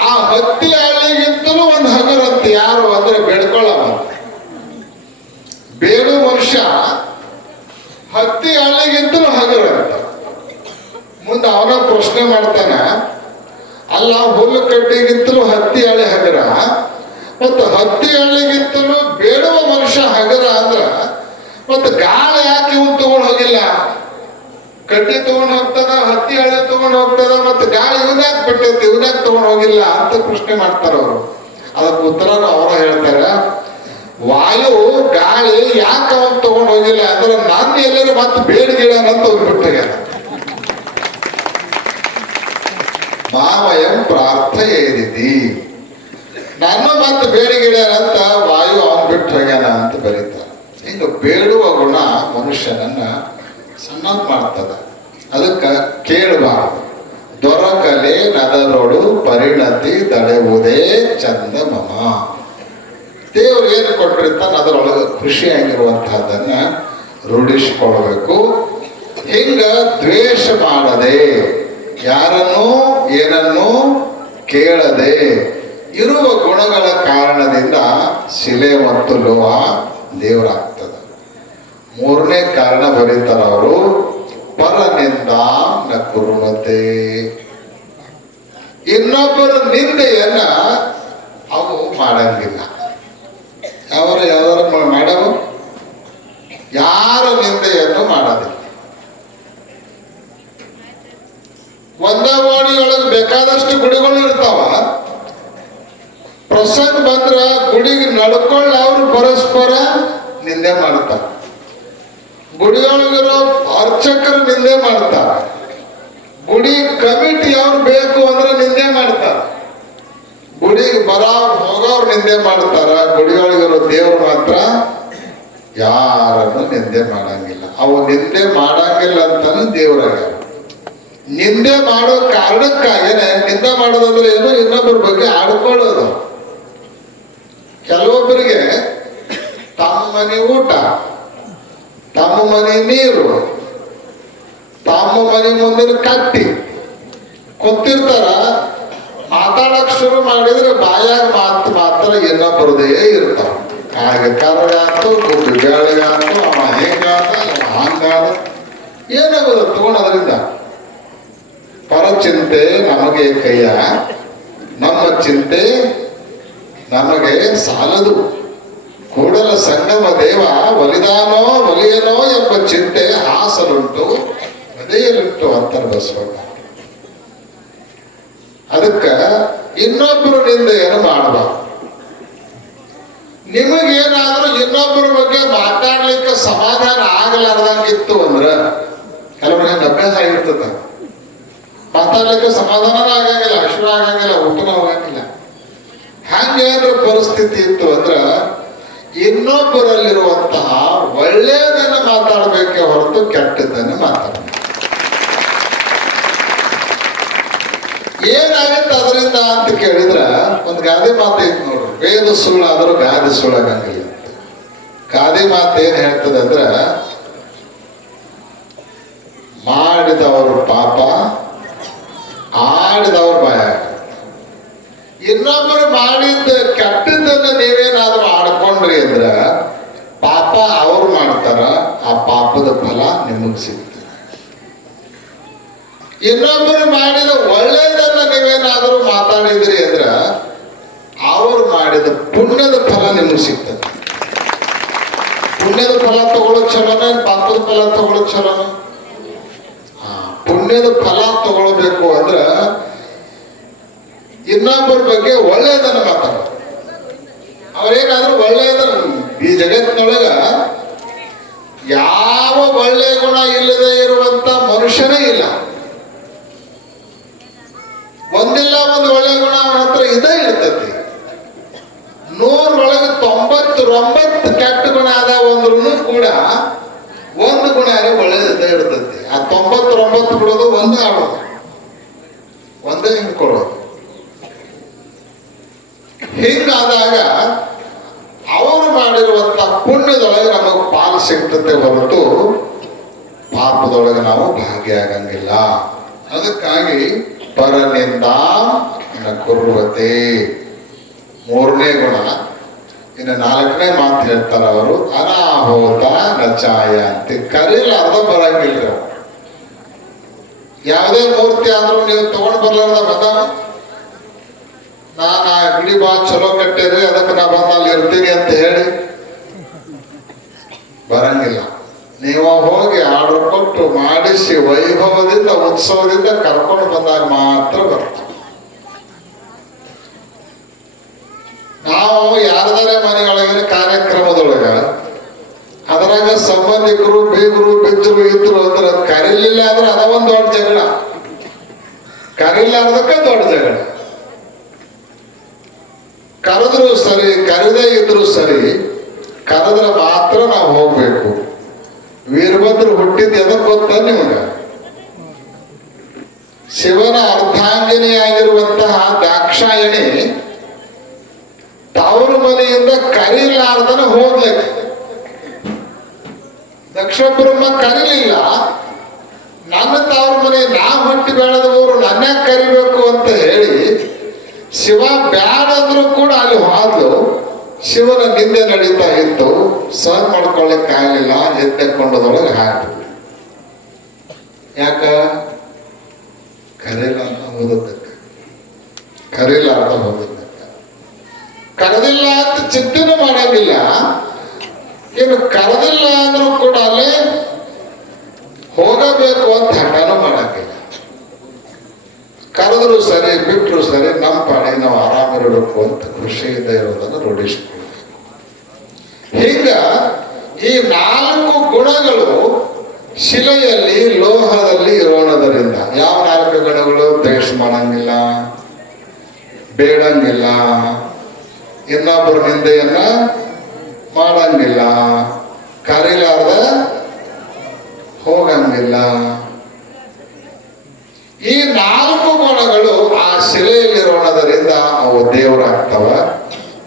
ಆ ಹತ್ತಿ ಹಳ್ಳಿಗಿಂತಲೂ ಒಂದು ಹಗುರಂತೆ ಯಾರು ಅಂದ್ರೆ ಬೆಳ್ಕೊಳ್ಳವ? ಬೇಡು ಮನುಷ್ಯ. ಹತ್ತಿ ಹಳ್ಳಿಗಿಂತಲೂ ಹಗರಂತ ಮುಂದೆ ಅವನ ಪ್ರಶ್ನೆ ಮಾಡ್ತಾನ. ಅಲ್ಲ, ಹುಲ್ಲು ಕಟ್ಟಿಗಿಂತಲೂ ಹತ್ತಿ ಹಳ್ಳಿ ಹಗರ? ಮತ್ತು ಹತ್ತಿ ಹಳ್ಳಿಗಿಂತಲೂ ಬೇಡುವ ಮನುಷ್ಯ ಹಗರ ಅಂದ್ರ, ಮತ್ತು ಗಾಳಿ ಯಾಕೆ ಇವನ್ ತಗೊಂಡು ಹೋಗಿಲ್ಲ? ಕಡ್ಡಿ ತಗೊಂಡ್ ಹೋಗ್ತದ ಹತ್ತಿ ಹಳ್ಳ ತಗೊಂಡ್ ಹೋಗ್ತದ ಮತ್ತೆ ಗಾಳಿ ಇವನ್ಯಾಕ್ ಬಿಟ್ಟೈತಿ, ಇವನ್ಯಾಕ್ ತಗೊಂಡ್ ಹೋಗಿಲ್ಲ ಅಂತ ಪ್ರಶ್ನೆ ಮಾಡ್ತಾರ ಅವರು. ಅದಕ್ಕೆ ಉತ್ತರ ಅವರ ಹೇಳ್ತಾರ, ವಾಯು, ಗಾಳಿ ಯಾಕ ಅವನ್ ತಗೊಂಡ್ ಹೋಗಿಲ್ಲ? ಅಂದ್ರೆ ನಾನು ಎಲ್ಲರೂ ಮತ್ತೆ ಬೇಡಿಗಿಡನಂತ ಹೋಗ್ಬಿಟ್ಟಾಗ ಮಾವಯಂ ಪ್ರಾರ್ಥಯೇದಿತಿ. ನಾನು ಮತ್ತೆ ಅಂತ ವಾಯು ಅವನ್ ಬಿಟ್ಟು ಹೋಗ್ಯಾನ ಅಂತ ಬರೀತಾರೆ. ಹಿಂಗ ಬೇಡುವ ಗುಣ ಮನುಷ್ಯನನ್ನ ಸಣ್ಣ ಮಾಡ್ತದೆ ಅದಕ್ಕೆ ಕೇಳಬಾರದು ದೊರಕಲೆ ನದರೊಡು ಪರಿಣತಿ ತಡೆಯುವುದೇ ಚಂದ ಮಮ ದೇವ್ರು ಏನು ಕೊಟ್ಟಿರ್ತಾನೆ ಅದರೊಳಗೆ ಖುಷಿಯಾಗಿರುವಂತಹದ್ದನ್ನ ರೂಢಿಸ್ಕೊಳ್ಬೇಕು ಹಿಂಗ ದ್ವೇಷ ಮಾಡದೆ, ಯಾರನ್ನೂ ಏನನ್ನೂ ಕೇಳದೆ ಇರುವ ಗುಣಗಳ ಕಾರಣದಿಂದ ಶಿಲೆ ಮತ್ತು ಲೋಹ ದೇವರಾಗ್ತದೆ ಮೂರನೇ ಕಾರಣ ಬರೀತಾರ ಅವರು, ಪರನಿಂದ ಕುರುಮತೆ ಇನ್ನೊಬ್ಬರ ನಿಂದೆಯನ್ನ ಅವು ಮಾಡಂಗಿಲ್ಲ. ಯಾವಾಗ ಯಾವ್ದಾರ ಮಾಡವು? ಯಾರ ನಿಂದೆಯನ್ನು ಮಾಡೋದಿಲ್ಲ. ಒಂದೇ ವಾಣಿಯೊಳಗೆ ಬೇಕಾದಷ್ಟು ಗುಡಿಗಳು ಇರ್ತಾವ. ಪ್ರಸಂಗ ಬಂದ್ರ ಗುಡಿಗೆ ನಡ್ಕೊಂಡು ಅವರು ಪರಸ್ಪರ ನಿಂದೆ ಮಾಡ್ತಾರ. ಗುಡಿಯೊಳಗಿರೋ ಅರ್ಚಕರು ನಿಂದೆ ಮಾಡ್ತಾರ ಗುಡಿ ಕಮಿಟಿ ಅವ್ರು ಬೇಕು ಅಂದ್ರೆ ನಿಂದೆ ಮಾಡ್ತಾರ ಗುಡಿಗೆ ಬರ ಹೋಗೋರು ನಿಂದೆ ಮಾಡ್ತಾರ ಗುಡಿಯೊಳಗಿರೋ ದೇವ್ರು ಮಾತ್ರ ಯಾರನ್ನು ನಿಂದೆ ಮಾಡಂಗಿಲ್ಲ. ಅವು ನಿಂದೆ ಮಾಡಂಗಿಲ್ಲ ಅಂತಾನು ದೇವ್ರಾಗ ನಿಂದೆ ಮಾಡೋ ಕಾರಣಕ್ಕಾಗೇನೆ ನಿಂದೆ ಮಾಡೋದಂದ್ರೆ ಏನು? ಇನ್ನೊಬ್ಬರ ಬಗ್ಗೆ ಆಡ್ಕೊಳ್ಳೋದು. ಕೆಲವೊಬ್ಬರಿಗೆ ತಮ್ಮ ಊಟ. ತಮ್ಮ ಮನೆ ನೀರು, ತಮ್ಮ ಮನೆ ಮುಂದಿನ ಕಟ್ಟಿ. ಕೊತ್ತಿರ್ತಾರ ಮಾತಾಡಕ್ ಶುರು ಮಾಡಿದ್ರೆ ಬಾಯಾಗ ಮಾತು ಮಾತ್ರ ಇನ್ನೊಬ್ಬರದೇ ಇರ್ತಾವ. ಹಾಗೆ ಕರಗಾತು ಗುಡ್ಡು ಬೇಳೆಗಾತು ಅವ ಹೆಂಗಾದ ಹಂಗಾದ ಏನಾಗೋದು ತಗೊಳೋದ್ರಿಂದ ಪರಚಿಂತೆ ನಮಗೆ ಕೈಯ, ನಮ್ಮ ಚಿಂತೆ ನಮಗೆ ಸಾಲದು. ಕೂಡಲ ಸಂಗಮ ದೇವ ಒಲಿದಾನೋ ಒಲಿಯನೋ ಎಂಬ ಚಿಂತೆ ಹಾಸಲುಂಟು, ಹೃದಯಲುಂಟು ಅಂತಾರೆ ಬಸವಣ್ಣ ಅದಕ್ಕ ಇನ್ನೊಬ್ಬರು ನಿಂದೆಯನ್ನು ಮಾಡಬಾರ್ದು. ನಿಮಗೇನಾದ್ರೂ ಇನ್ನೊಬ್ಬರ ಬಗ್ಗೆ ಮಾತಾಡ್ಲಿಕ್ಕೆ ಸಮಾಧಾನ ಆಗಲಾರ್ದಂಗಿತ್ತು ಅಂದ್ರ ಕೆಲವ್ರಿಗೆ ಹಂಗ ಅಭ್ಯಾಸ ಆಗಿರ್ತದ. ಮಾತಾಡ್ಲಿಕ್ಕೆ ಸಮಾಧಾನ ಆಗಂಗಿಲ್ಲ ಹಸಿರು ಆಗಂಗಿಲ್ಲ ಊಟನೂ ಆಗಂಗಿಲ್ಲ ಹಂಗೇನ್ರ ಪರಿಸ್ಥಿತಿ ಇತ್ತು ಅಂದ್ರ ಇನ್ನೊಬ್ಬರಲ್ಲಿರುವಂತಹ ಒಳ್ಳೆಯದನ್ನು ಮಾತಾಡಬೇಕೆ ಹೊರತು ಕೆಟ್ಟದ್ದನ್ನು ಮಾತಾಡಬೇಕು. ಏನಾಗುತ್ತೆ ಅದರಿಂದ ಅಂತ ಕೇಳಿದ್ರ ಒಂದು ಗಾದೆ ಮಾತು ಐತೆ ನೋಡ್ರಿ. ವೇದ ಸುಳ್ಳಾದರೂ ಗಾದೆ ಸುಳ್ಳಾಗಂಗಿಲ್ಲ ಗಾದೆ ಮಾತು ಏನ್ ಹೇಳ್ತದೆ ಅಂದ್ರ, ಮಾಡಿದವರು ಪಾಪ, ಆಡಿದವರು ಭಯ ಇನ್ನೊಬ್ಬರು ಮಾಡಿದ್ದ ಕೆಟ್ಟದ್ದನ್ನು ನೀವೇನಾದ್ರೂ ಪಾಪ ಅವ್ರು ಮಾಡ್ತಾರ, ಆ ಪಾಪದ ಫಲ ನಿಮಗೆ ಸಿಗ್ತದೆ ಇನ್ನೊಬ್ಬರು ಮಾಡಿದ ಒಳ್ಳೆಯದನ್ನ ನೀವೇನಾದ್ರೂ ಮಾತಾಡಿದ್ರಿ ಅಂದ್ರ, ಅವರು ಮಾಡಿದ ಪುಣ್ಯದ ಫಲ ನಿಮಗೆ ಸಿಗ್ತದೆ. ಪುಣ್ಯದ ಫಲ ತಗೊಳಕ್ ಚಲೋನ ಪಾಪದ ಫಲ ತಗೊಳಕ್ ಚಲೋನ? ಪುಣ್ಯದ ಫಲ ತಗೊಳ್ಬೇಕು ಅಂದ್ರ, ಇನ್ನೊಬ್ಬರ ಬಗ್ಗೆ ಒಳ್ಳೆಯದನ್ನ ಮಾತಾಡ ಅವ್ರೇನಾದ್ರೂ ಒಳ್ಳೆಯದನ್ನ ಈ ಜಗತ್ತಿನೊಳಗ ಯಾವ ಒಳ್ಳೆಯ ಗುಣ ಇಲ್ಲದೆ ಇರುವಂತ ಮನುಷ್ಯನೇ ಇಲ್ಲ. ಒಂದಿಲ್ಲ ಒಂದು ಒಳ್ಳೆ ಗುಣ ಅವನ ಹತ್ರ ಇದೇ ಇರ್ತತಿ. ನೂರೊಳಗೆ ತೊಂಬತ್ತೊಂಬತ್ತು ಕೆಟ್ಟ ಗುಣ ಅದಾವ ಅಂದ್ರೂ ಕೂಡ ಒಂದು ಗುಣ ಒಳ್ಳೆ ಒಳ್ಳೇದಿದ್ದೇ ಇರ್ತತಿ. ಆ ತೊಂಬತ್ತೊಂಬತ್ತು ಬಿಡೋದು ಒಂದು ಆಡೋದು ಒಂದೇ ಹಿಂಡ್ಕೊಳ್ಳೋದು ಹಿಂಗಾದಾಗ ಅವರು ಮಾಡಿರುವಂತ ಪುಣ್ಯದೊಳಗೆ ನಮಗೆ ಪಾಲು ಸಿಗ್ತತೆ ಹೊರತು ಪಾಪದೊಳಗೆ ನಾವು ಭಾಗಿಯಾಗಂಗಿಲ್ಲ ಅದಕ್ಕಾಗಿ ಪರನಿಂದ ಕುರುವತೆ ಮೂರನೇ ಗುಣ, ಇನ್ನು ನಾಲ್ಕನೇ ಮಾತು ಹೇಳ್ತಾರ ಅವರು, ಅನಾಹುತ ನಚಾಯ ಅಂತ. ಕರೀಲಾರ್ದ ಬರಂಗಿಲ್ಲ ಯಾವುದೇ ಮೂರ್ತಿ ಆದ್ರೂ ನೀವು ತಗೊಂಡ್ ಬರ್ಲಾರ್ದ ಬಂದಾವ ನಾನು ಆ ಅಂಗಡಿ ಬಾ ಚಲೋ ಕಟ್ಟೇರಿ, ಅದಕ್ಕೆ ನಾ ಬಂದು ಅಲ್ಲಿ ಇರ್ತೀನಿ ಅಂತ ಹೇಳಿ ಬರಂಗಿಲ್ಲ. ನೀವು ಹೋಗಿ ಆರ್ಡರ್ ಕೊಟ್ಟು ಮಾಡಿಸಿ ವೈಭವದಿಂದ, ಉತ್ಸವದಿಂದ ಕರ್ಕೊಂಡು ಬಂದಾಗ ಮಾತ್ರ ಬರ್ತಾರೆ ನಾವು ಯಾರದಾರೆ ಮನೆಯೊಳಗಿನ ಕಾರ್ಯಕ್ರಮದೊಳಗ, ಅದರಾಗ ಸಂಬಂಧಿಕರು, ಬೀಗರು ಬಿದ್ದರು ಇದ್ರು ಅಂದ್ರೆ ಕರೀಲಿಲ್ಲ ಅಂದ್ರೆ ಅದ ಒಂದು ದೊಡ್ಡ ಜಗಳ. ಕರೀಲಾರ್ದಕ್ಕ ದೊಡ್ಡ ಜಗಳ. ಕರೆದ್ರು ಸರಿ, ಕರೆದೇ ಇದ್ರು ಸರಿ, ಕರೆದ್ರೆ ಮಾತ್ರ ನಾವು ಹೋಗ್ಬೇಕು. ವೀರಭದ್ರ ಹುಟ್ಟಿದ್ ಎದಕ್ ಗೊತ್ತ ನಿಮಗ? ಶಿವನ ಅರ್ಧಾಂಗಿನಿಯಾಗಿರುವಂತಹ ದಾಕ್ಷಾಯಣಿ ತವರ ಮನೆಯಿಂದ ಕರೀಲಾರ್ದನ ಹೋಗ್ಲಿಕ್ಕೆ. ದಕ್ಷ ಬ್ರಹ್ಮ ಕರೀಲಿಲ್ಲ. ನನ್ನ ತವರ ಮನೆ ನಾ ಹುಟ್ಟಿ ಬೆಳೆದವರು ನನ್ನ ಕರಿಬೇಕು ಅಂತ ಶಿವ ಬ್ಯಾಡ್ ಅಂದ್ರೂ ಕೂಡ ಅಲ್ಲಿ ಹೋದ್ಲು. ಶಿವನ ನಿಂದೆ ನಡೀತಾ ಇತ್ತು. ಸಹ ಮಾಡ್ಕೊಳ್ಳಿಕ್ ಆಗಲಿಲ್ಲ. ಎದ್ದೆಕೊಂಡದೊಳಗೆ ಹಾಕಿ ಯಾಕ? ಕರೀಲಾರ್ದ ಕರೆಯಲ್ಲ ಅಂತ ಓದೋದಕ್ಕ ಕರೆದಿಲ್ಲ ಅಂತ ಚಿಂತೆನೂ ಮಾಡಂಗಿಲ್ಲ ಇನ್ನು ಕರೆದಿಲ್ಲ ಅಂದ್ರೂ ಕೂಡ ಅಲ್ಲಿ ಹೋಗಬೇಕು ಅಂತ ಹಠನೂ ಮಾಡಂಗಿಲ್ಲ ಕರೆದ್ರು ಸರಿ ಬಿಟ್ಟರು ಸರಿ, ನಮ್ಮ ಪಾಡಿ ನಾವು ಆರಾಮಿರಬೇಕು ಅಂತ ಖುಷಿಯಿಂದ ಇರೋದನ್ನು ರೂಢಿಸ್ಕೊಳ್ಬೇಕು ಹೀಗ ಈ ನಾಲ್ಕು ಗುಣಗಳು ಶಿಲೆಯಲ್ಲಿ, ಲೋಹದಲ್ಲಿ ಇರೋಣದರಿಂದ, ಯಾವ ನಾಲ್ಕು ಗುಣಗಳು? ದ್ವೇಷ ಮಾಡಂಗಿಲ್ಲ, ಬೇಡಂಗಿಲ್ಲ, ಇನ್ನೊಬ್ಬರ ನಿಂದೆಯನ್ನ ಮಾಡಂಗಿಲ್ಲ, ಕರೀಲಾರ್ದ ಹೋಗಂಗಿಲ್ಲ ಈ ನಾಲ್ಕು ಗುಣಗಳು ಆ ಶಿಲೆಯಲ್ಲಿರೋಣದರಿಂದ ಅವು ದೇವರಾಗ್ತವ.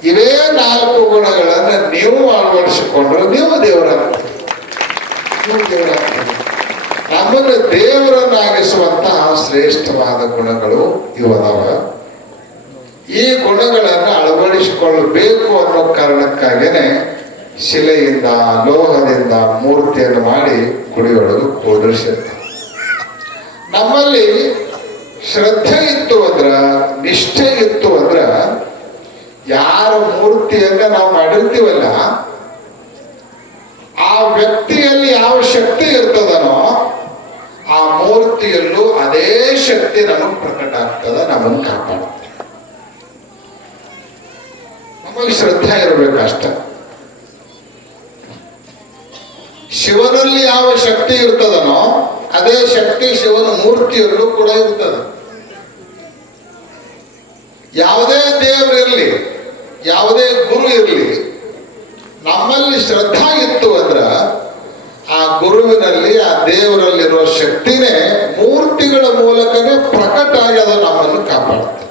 ಇವೇ ನಾಲ್ಕು ಗುಣಗಳನ್ನ ನೀವು ಅಳವಡಿಸಿಕೊಂಡ್ರೆ ನೀವು ದೇವರಾಗ್ತದೆ ನಮ್ಮನ್ನು ದೇವರನ್ನಾಗಿಸುವಂತಹ ಶ್ರೇಷ್ಠವಾದ ಗುಣಗಳು ಇವದವ. ಈ ಗುಣಗಳನ್ನು ಅಳವಡಿಸಿಕೊಳ್ಳಬೇಕು ಅನ್ನೋ ಕಾರಣಕ್ಕಾಗೇನೆ ಶಿಲೆಯಿಂದ, ಲೋಹದಿಂದ ಮೂರ್ತಿಯನ್ನು ಮಾಡಿ ಗುಡಿಯೊಳಗೆ ಕೂಡಿಸಿರ್ತಾರೆ ನಮ್ಮಲ್ಲಿ ಶ್ರದ್ಧೆ ಇತ್ತು ಅಂದ್ರ ನಿಷ್ಠೆ ಇತ್ತು ಅಂದ್ರ ಯಾರ ಮೂರ್ತಿಯನ್ನ ನಾವು ಮಾಡಿರ್ತೀವಲ್ಲ, ಆ ವ್ಯಕ್ತಿಯಲ್ಲಿ ಯಾವ ಶಕ್ತಿ ಇರ್ತದನೋ, ಆ ಮೂರ್ತಿಯಲ್ಲೂ ಅದೇ ಶಕ್ತಿ ನಮಗೆ ಪ್ರಕಟ ಆಗ್ತದ ನಮ್ಮನ್ನು ಕಾಪಾಡುತ್ತೆ ನಮಗೆ ಶ್ರದ್ಧೆ ಇರಬೇಕಷ್ಟ ಶಿವನಲ್ಲಿ ಯಾವ ಶಕ್ತಿ ಇರ್ತದನೋ ಅದೇ ಶಕ್ತಿ ಶಿವನ ಮೂರ್ತಿಯಲ್ಲೂ ಕೂಡ ಇರ್ತದೆ. ಯಾವುದೇ ದೇವರಿರಲಿ ಯಾವುದೇ ಗುರು ಇರಲಿ, ನಮ್ಮಲ್ಲಿ ಶ್ರದ್ಧಾ ಇತ್ತು ಅಂದ್ರ ಆ ಗುರುವಿನಲ್ಲಿ, ಆ ದೇವರಲ್ಲಿರೋ ಶಕ್ತಿನೇ ಮೂರ್ತಿಗಳ ಮೂಲಕನೇ ಪ್ರಕಟ ಆಗಿ ಅದು ನಮ್ಮನ್ನು ಕಾಪಾಡುತ್ತೆ.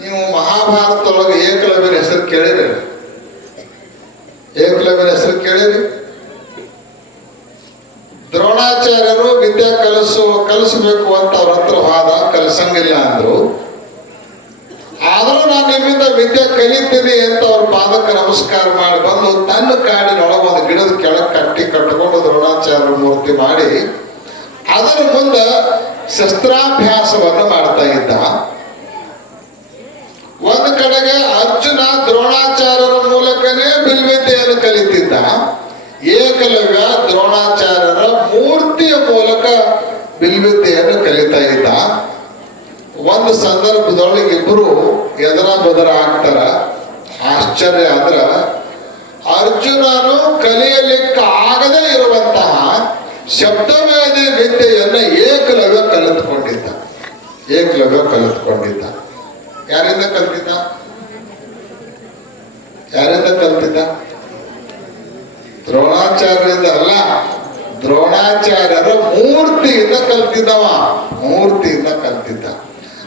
ನೀವು ಮಹಾಭಾರತದೊಳಗೆ ಏಕಲವ್ಯನ ಹೆಸರು ಕೇಳಿರಿ ಏಕಲವ್ಯನ ಹೆಸರು ಕೇಳಿರಿ ದ್ರೋಣಾಚಾರ್ಯರು ವಿದ್ಯಾ ಕಲಿಸು, ಕಲಿಸಬೇಕು ಅಂತ ಅವ್ರ ಹತ್ರ ಹೋದ ಕಲಿಸಂಗಿಲ್ಲ ಅಂದ್ರು. ಆದ್ರೂ ನಾನು ನಿಮ್ಮಿಂದ ವಿದ್ಯೆ ಕಲಿತೀನಿ ಅಂತ ಅವ್ರ ಪಾದಕ್ಕೆ ನಮಸ್ಕಾರ ಮಾಡಿ ಬಂದು ತನ್ನ ಕಾಡಿನೊಳಗೆ ಒಂದು ಗಿಡದ ಕೆಳಗೆ ಕಟ್ಟಿ ಕಟ್ಟಿಕೊಂಡು ದ್ರೋಣಾಚಾರ್ಯ ಮೂರ್ತಿ ಮಾಡಿ, ಅದರ ಮುಂದೆ ಶಸ್ತ್ರಾಭ್ಯಾಸವನ್ನು ಮಾಡ್ತಾ ಇದ್ದ. ಒಂದು ಕಡೆಗೆ ಅರ್ಜುನ ದ್ರೋಣಾಚಾರ್ಯರ ಮೂಲಕನೇ ಬಿಲ್ವಿದ್ಯೆಯನ್ನು ಕಲಿತಿದ್ದ. ಏಕಲವ್ಯ ದ್ರೋಣಾಚಾರ್ಯರ ಮೂರ್ತಿಯ ಮೂಲಕ ಬಿಲ್ವಿದ್ಯೆಯನ್ನು ಕಲಿತಾ ಇದ್ದ. ಒಂದು ಸಂದರ್ಭದೊಳಗೆ ಇಬ್ಬರು ಎದರ ಬದರ ಆಗ್ತಾರ ಆಶ್ಚರ್ಯ ಅಂದ್ರ, ಅರ್ಜುನನು ಕಲಿಯಲಿಕ್ಕೆ ಆಗದೇ ಇರುವಂತಹ ಶಬ್ದವೇದಿ ವಿದ್ಯೆಯನ್ನು ಏಕಲವ್ಯ ಕಲಿತುಕೊಂಡಿದ್ದ. ಏಕಲವ್ಯ ಕಲಿತುಕೊಂಡಿದ್ದ. ಯಾರಿಂದ ಕಲ್ತಿದ್ದ? ಯಾರಿಂದ ಕಲ್ತಿದ್ದ? ದ್ರೋಣಾಚಾರ್ಯರಿಂದ ಅಲ್ಲ, ದ್ರೋಣಾಚಾರ್ಯರ ಮೂರ್ತಿಯಿಂದ ಕಲ್ತಿದ್ದವ, ಮೂರ್ತಿಯಿಂದ ಕಲ್ತಿದ್ದ.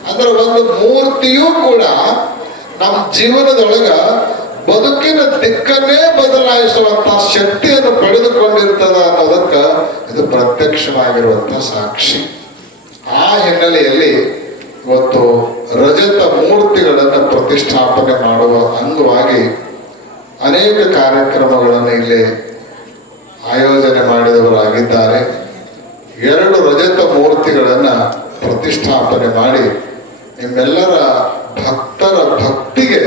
ಅಂದ್ರೆ ಒಂದು ಮೂರ್ತಿಯೂ ಕೂಡ ನಮ್ಮ ಜೀವನದೊಳಗ ಬದುಕಿನ ದಿಕ್ಕನ್ನೇ ಬದಲಾಯಿಸುವಂತ ಶಕ್ತಿಯನ್ನು ಪಡೆದುಕೊಂಡಿರ್ತದ ಅನ್ನೋದಕ್ಕ ಇದು ಪ್ರತ್ಯಕ್ಷವಾಗಿರುವಂತ ಸಾಕ್ಷಿ. ಆ ಹಿನ್ನೆಲೆಯಲ್ಲಿ ಇವತ್ತು ರಜತ ಮೂರ್ತಿಗಳನ್ನು ಪ್ರತಿಷ್ಠಾಪನೆ ಮಾಡುವ ಅಂಗವಾಗಿ ಅನೇಕ ಕಾರ್ಯಕ್ರಮಗಳನ್ನು ಇಲ್ಲಿ ಆಯೋಜನೆ ಮಾಡಿದವರಾಗಿದ್ದಾರೆ. ಎರಡು ರಜತ ಮೂರ್ತಿಗಳನ್ನು ಪ್ರತಿಷ್ಠಾಪನೆ ಮಾಡಿ ನಿಮ್ಮೆಲ್ಲರ ಭಕ್ತರ ಭಕ್ತಿಗೆ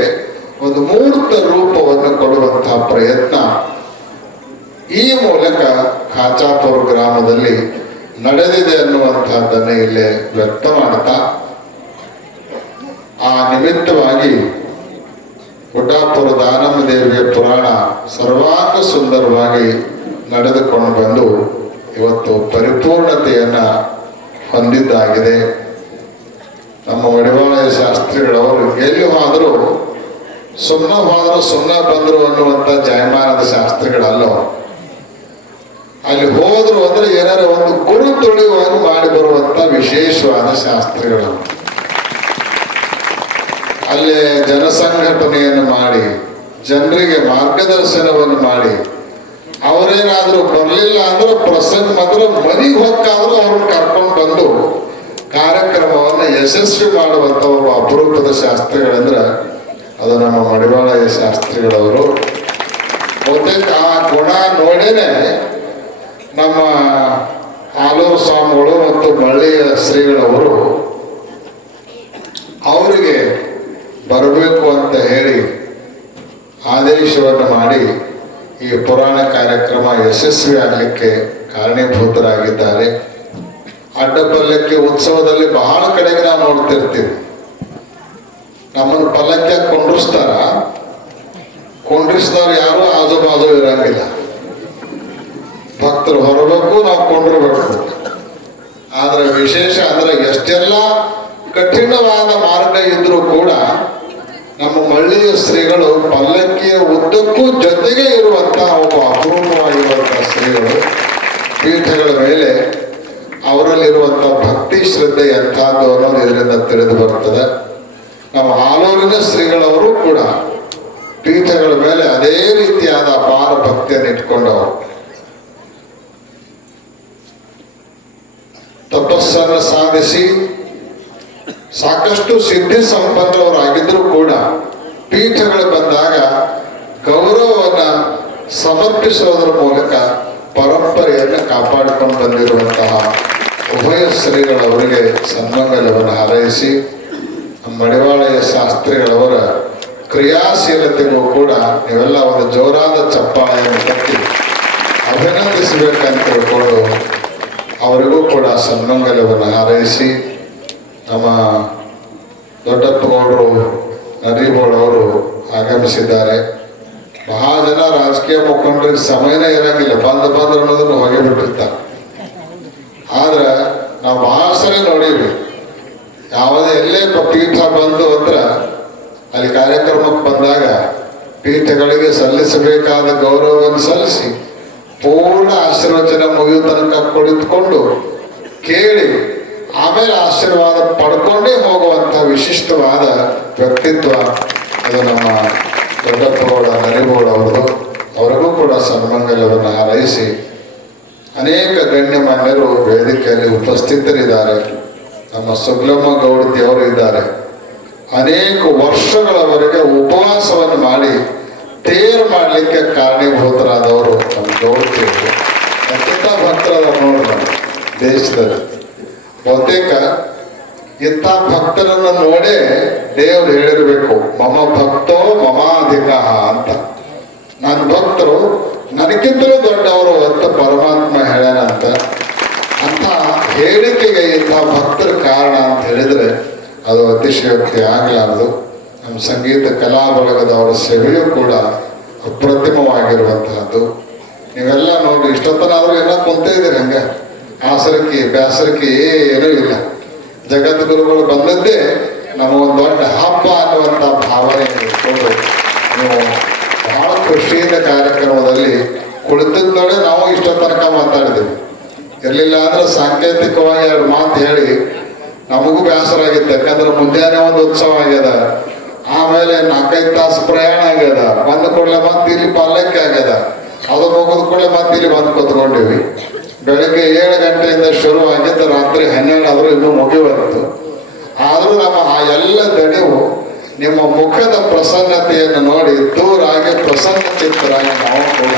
ಒಂದು ಮೂರ್ತ ರೂಪವನ್ನು ಕೊಡುವಂತಹ ಪ್ರಯತ್ನ. ಈ ಮೂಲಕ ಕಾಚಾಪುರ ಗ್ರಾಮದಲ್ಲಿ ನಡೆದಿದೆ ಅನ್ನುವಂತಹದ್ದನ್ನು ಇಲ್ಲಿ ವ್ಯಕ್ತ ಮಾಡ್ತಾ, ಆ ನಿಮಿತ್ತವಾಗಿ ಗುಡ್ಡಾಪುರ ಆನಂದ ದೇವಿಯ ಪುರಾಣ ಸರ್ವಾಂಗ ಸುಂದರವಾಗಿ ನಡೆದುಕೊಂಡು ಬಂದು ಇವತ್ತು ಪರಿಪೂರ್ಣತೆಯನ್ನು ಹೊಂದಿದ್ದಾಗಿದೆ. ನಮ್ಮ ವಡಿವಾಳಯ ಶಾಸ್ತ್ರಿಗಳವರು ಎಲ್ಲಿ ಹೋದರೂ ಸುಮ್ಮನೆ ಹೋದರೂ ಸುಮ್ಮನೆ ಬಂದರು ಅನ್ನುವಂಥ ಜಯಮಾನದ ಶಾಸ್ತ್ರಿಗಳಲ್ಲ ಅಲ್ಲಿ ಹೋದ್ರು ಅಂದ್ರೆ ಏನಾರ ಒಂದು ಗುರು ತುಳಿಯುವಾಗ ಮಾಡಿ ಬರುವಂತ ವಿಶೇಷವಾದ ಶಾಸ್ತ್ರಿಗಳು. ಅಲ್ಲಿ ಜನಸಂಘಟನೆಯನ್ನು ಮಾಡಿ, ಜನರಿಗೆ ಮಾರ್ಗದರ್ಶನವನ್ನು ಮಾಡಿ ಅವರೇನಾದ್ರೂ ಬರಲಿಲ್ಲ ಅಂದ್ರೆ ಪ್ರಸಂಗ ಮಾತ್ರ ಮನೆಗೆ ಹೊಕ್ಕಾದ್ರೂ ಅವ್ರನ್ನ ಕರ್ಕೊಂಡು ಬಂದು ಕಾರ್ಯಕ್ರಮವನ್ನು ಯಶಸ್ವಿ ಮಾಡುವಂತ ಒಬ್ಬ ಅಪರೂಪದ ಶಾಸ್ತ್ರಿಗಳಂದ್ರೆ ಅದು ನಮ್ಮ ಮಡಿವಾಳಯ್ಯ ಶಾಸ್ತ್ರಿಗಳವರು. ಬಹುತೇಕ ಆ ಗುಣ ನೋಡೇನೆ ನಮ್ಮ ಆಲೂರು ಸ್ವಾಮಿಗಳು ಮತ್ತು ಬಳ್ಳಿಯ ಶ್ರೀಗಳವರು. ಅವರಿಗೆ ಬರಬೇಕು ಅಂತ ಹೇಳಿ ಆದೇಶವನ್ನು ಮಾಡಿ ಈ ಪುರಾಣ ಕಾರ್ಯಕ್ರಮ ಯಶಸ್ವಿ ಆಗಲಿಕ್ಕೆ ಕಾರಣೀಭೂತರಾಗಿದ್ದಾರೆ. ಅಡ್ಡಪಲ್ಲಕ್ಕಿ ಉತ್ಸವದಲ್ಲಿ ಬಹಳ ಕಡೆಗೆ ನಾವು ನೋಡ್ತಿರ್ತೀವಿ. ನಮ್ಮನ್ನು ಪಲ್ಲಕ್ಕಿ ಕೊಂಡಿಸ್ತಾರ ಕೊಂಡಿಸಿದವ್ರು ಯಾರು ಆಜು ಬಾಜು ಇರಂಗಿಲ್ಲ. ಭಕ್ತರು ಹೊರಬೇಕು, ನಾವು ಕೊಂಡಿರ್ಬೇಕು. ಆದ್ರೆ ವಿಶೇಷ ಅಂದ್ರೆ ಎಷ್ಟೆಲ್ಲ ಕಠಿಣವಾದ ಮಾರ್ಗ ಇದ್ರೂ ಕೂಡ ನಮ್ಮ ಮಳ್ಳಿಯ ಶ್ರೀಗಳು ಪಲ್ಲಕ್ಕಿಯ ಉದ್ದಕ್ಕೂ ಜೊತೆಗೆ ಇರುವಂತಹ ಒಬ್ಬ ಅಪರೂಪವಾಗಿರುವಂತಹ ಶ್ರೀಗಳು ಪೀಠಗಳ ಮೇಲೆ ಅವರಲ್ಲಿರುವಂತ ಭಕ್ತಿ ಶ್ರದ್ಧೆ ಎಂಥದ್ದು ಅನ್ನೋದು ಇದರಿಂದ ತಿಳಿದು ಬರ್ತದೆ ನಮ್ಮ ಹಾಲೂರಿನ ಶ್ರೀಗಳವರು ಕೂಡ ಪೀಠಗಳ ಮೇಲೆ ಅದೇ ರೀತಿಯಾದ ಅಪಾರ ಭಕ್ತಿಯನ್ನು ಇಟ್ಕೊಂಡವರು. ತಪಸ್ಸನ್ನು ಸಾಧಿಸಿ ಸಾಕಷ್ಟು ಸಿದ್ಧಿ ಸಂಪನ್ನವರಾಗಿದ್ದರೂ ಕೂಡ ಪೀಠಗಳು ಬಂದಾಗ ಗೌರವವನ್ನು ಸಮರ್ಪಿಸುವುದರ ಮೂಲಕ ಪರಂಪರೆಯನ್ನು ಕಾಪಾಡಿಕೊಂಡು ಬಂದಿರುವಂತಹ ಉಭಯ ಶ್ರೀಗಳವರಿಗೆ ಸನ್ಮಂಗಲವನ್ನು ಹಾರೈಸಿ ಮಡಿವಾಳೆಯ ಶಾಸ್ತ್ರಿಗಳವರ ಕ್ರಿಯಾಶೀಲತೆಗೂ ಕೂಡ ನೀವೆಲ್ಲ ಒಂದು ಜೋರಾದ ಚಪ್ಪಾಳೆಯನ್ನು ಕಟ್ಟಿ ಅಭಿನಂದಿಸಬೇಕಂತ ತಿಳ್ಕೊಂಡು ಅವರಿಗೂ ಕೂಡ ಸನ್ಮಂಗಲವನ್ನು ಹಾರೈಸಿ ನಮ್ಮ ದೊಡ್ಡಪ್ಪಗೌಡರು ಗೌಡರು ನರಿಬೋಳ್ ಅವರು ಆಗಮಿಸಿದ್ದಾರೆ. ಬಹಳ ಜನ ರಾಜಕೀಯ ಮುಖಂಡರಿಗೆ ಸಮಯನೇ ಇರಂಗಿಲ್ಲ. ಬಂದ ಬಂದ್ರ ಅನ್ನೋದನ್ನು ಹೊಗೆ ಬಿಟ್ಟಿರ್ತಾರೆ. ಆದ್ರೆ ನಾವು ಬಹಳ ಸರಿ ನೋಡೀವಿ ಯಾವುದೇ ಎಲ್ಲೇ ಪೀಠ ಬಂದು ಅಂದ್ರ ಅಲ್ಲಿ ಕಾರ್ಯಕ್ರಮಕ್ಕೆ ಬಂದಾಗ ಪೀಠಗಳಿಗೆ ಸಲ್ಲಿಸಬೇಕಾದ ಗೌರವವನ್ನು ಸಲ್ಲಿಸಿ ಪೂರ್ಣ ಆಶೀರ್ವಚನ ಮುಗಿಯುವ ತನಕ ಕುಳಿತುಕೊಂಡು ಕೇಳಿ ಆಮೇಲೆ ಆಶೀರ್ವಾದ ಪಡ್ಕೊಂಡೇ ಹೋಗುವಂಥ ವಿಶಿಷ್ಟವಾದ ವ್ಯಕ್ತಿತ್ವ ಅದು ನಮ್ಮ ದೊಡ್ಡಪ್ಪಗೌಡ ನರಿಗೌಡ ಅವರದು ಅವರಿಗೂ ಕೂಡ ಸನ್ಮಂಗಲವನ್ನು ಹಾರೈಸಿ ಅನೇಕ ಗಣ್ಯಮಾನ್ಯರು ವೇದಿಕೆಯಲ್ಲಿ ಉಪಸ್ಥಿತರಿದ್ದಾರೆ. ನಮ್ಮ ಸುಗ್ಲಮ್ಮ ಗೌಡ ದೇವರು ಇದ್ದಾರೆ. ಅನೇಕ ವರ್ಷಗಳವರೆಗೆ ಉಪವಾಸವನ್ನು ಮಾಡಿ ತೇರು ಮಾಡಲಿಕ್ಕೆ ಕಾರಣೀಭೂತರಾದವರು ನಮ್ಮ ಗೌಡ ಎಂಥ ಭಕ್ತರಾದ ನೋಡ್ರಿ ದೇಶದಲ್ಲಿ. ಬಹುತೇಕ ಇಂಥ ಭಕ್ತರನ್ನು ನೋಡಿ ದೇವರು ಹೇಳಿರ್ಬೇಕು, ಮಮ ಭಕ್ತೋ ಮಮಾಧಿಕ ಅಂತ. ನನ್ನ ಭಕ್ತರು, ನನಗಿಂತಲೂ ದೊಡ್ಡವರು ಅಂತ ಪರಮಾತ್ಮ ಹೇಳ್ಯಾನಂತ ಅಂತ. ಹೇಳಿಕೆಗೆ ಇಂಥ ಭಕ್ತರ ಕಾರಣ ಅಂತ ಹೇಳಿದ್ರೆ ಅದು ಅತಿಶಯೋಕ್ತಿ ಆಗಲಾರದು. ನಮ್ಮ ಸಂಗೀತ ಕಲಾ ಬಳಗದವರ ಸೇವೆಯೂ ಕೂಡ ಅಪ್ರತಿಮವಾಗಿರುವಂತಹದ್ದು. ನೀವೆಲ್ಲ ನೋಡಿ, ಇಷ್ಟೊತ್ತನಾದ್ರೂ ಎಲ್ಲ ಕುಂತೇ ಇದ್ದೀರಿ ಹಂಗೆ? ಆಸರಕ್ಕೆ, ಬ್ಯಾಸರಕ್ಕೆ ಏನೂ ಇಲ್ಲ. ಜಗದ್ಗುರುಗಳು ಬಂದದ್ದೇ ನಮಗೊಂದು ದೊಡ್ಡ ಹಬ್ಬ ಅನ್ನುವಂಥ ಭಾವನೆ ಇಟ್ಕೊಂಡು ನೀವು ಬಹಳ ಖುಷಿಯಿಂದ ಕಾರ್ಯಕ್ರಮದಲ್ಲಿ ಕುಳಿತದ್ದೊಳೆ ನಾವು ಇಷ್ಟ ತನಕ ಮಾತಾಡಿದೆವು. ಇರಲಿಲ್ಲ ಅಂದ್ರೆ ಸಾಂಕೇತಿಕವಾಗಿ ಎರಡು ಮಾತು ಹೇಳಿ ನಮಗೂ ಬೇಸರ ಆಗಿತ್ತು. ಯಾಕಂದ್ರೆ ಮುಂಜಾನೆ ಒಂದು ಉತ್ಸವ ಆಗ್ಯದ. ಆಮೇಲೆ ನಾಲ್ಕೈದು ತಾಸು ಪ್ರಯಾಣ ಆಗ್ಯದ. ಬಂದ ಕೂಡಲೇ ಮತ್ತೆ ಇಲ್ಲಿ ಪಾಲಕ್ಕೆ ಆಗ್ಯದ. ಅದು ಹೋಗೋದ ಕೂಡಲೇ ಮತ್ತೆ ಇಲ್ಲಿ ಬಂದು ಕೂತ್ಕೊಂಡಿವಿ. ಬೆಳಿಗ್ಗೆ ಏಳು ಗಂಟೆಯಿಂದ ಶುರು ಆಗಿದ್ದು ರಾತ್ರಿ ಹನ್ನೆರಡಾದರೂ ಇನ್ನೂ ಮುಗಿಬಾರದು ಆದರೂ ನಮ್ಮ ಆ ಎಲ್ಲ ದಣಿವು ನಿಮ್ಮ ಮುಖದ ಪ್ರಸನ್ನತೆಯನ್ನು ನೋಡಿ ದೂರಾಗಿ ಪ್ರಸನ್ನಚಿತ್ತರಾಗಿ ನಾವು ಕೂಡ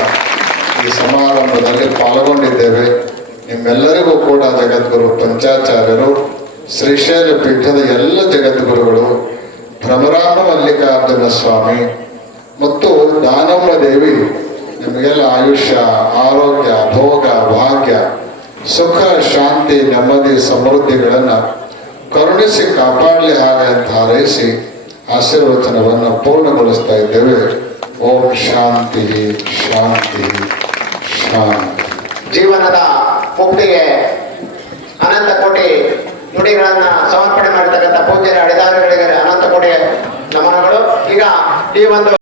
ಈ ಸಮಾರಂಭದಲ್ಲಿ ಪಾಲ್ಗೊಂಡಿದ್ದೇವೆ. ನಿಮ್ಮೆಲ್ಲರಿಗೂ ಕೂಡ ಜಗದ್ಗುರು ಪಂಚಾಚಾರ್ಯರು ಶ್ರೀಶೈಲ ಪೀಠದ ಎಲ್ಲ ಜಗದ್ಗುರುಗಳು ಭ್ರಮರಾಮ ಮಲ್ಲಿಕಾರ್ಜುನ ಸ್ವಾಮಿ ಮತ್ತು ದಾನಮ್ಮ ದೇವಿ ನಿಮಗೆಲ್ಲ ಆಯುಷ್ಯ, ಆರೋಗ್ಯ, ಭೋಗ, ಭಾಗ್ಯ, ಸುಖ, ಶಾಂತಿ, ನೆಮ್ಮದಿ, ಸಮೃದ್ಧಿಗಳನ್ನು ಕರುಣಿಸಿ ಕಾಪಾಡಲಿ ಹಾಗೆ ಅಂತ ಹಾರೈಸಿ ಆಶೀರ್ವಚನವನ್ನು ಪೂರ್ಣಗೊಳಿಸ್ತಾ ಇದ್ದೇವೆ. ಓಂ ಶಾಂತಿ ಶಾಂತಿ ಶಾಂತಿ. ಜೀವನದ ಮುಕ್ತಿಗೆ ಅನಂತ ಕೋಟಿ ನುಡಿಗಳನ್ನ ಸಮರ್ಪಣೆ ಮಾಡತಕ್ಕಂಥ ಪೂಜ್ಯರ ಅಡಿದಾರಗಳಿಗೆ ಅನಂತ ಕೋಟಿ ನಮನಗಳು. ಈಗ ಈ ಒಂದು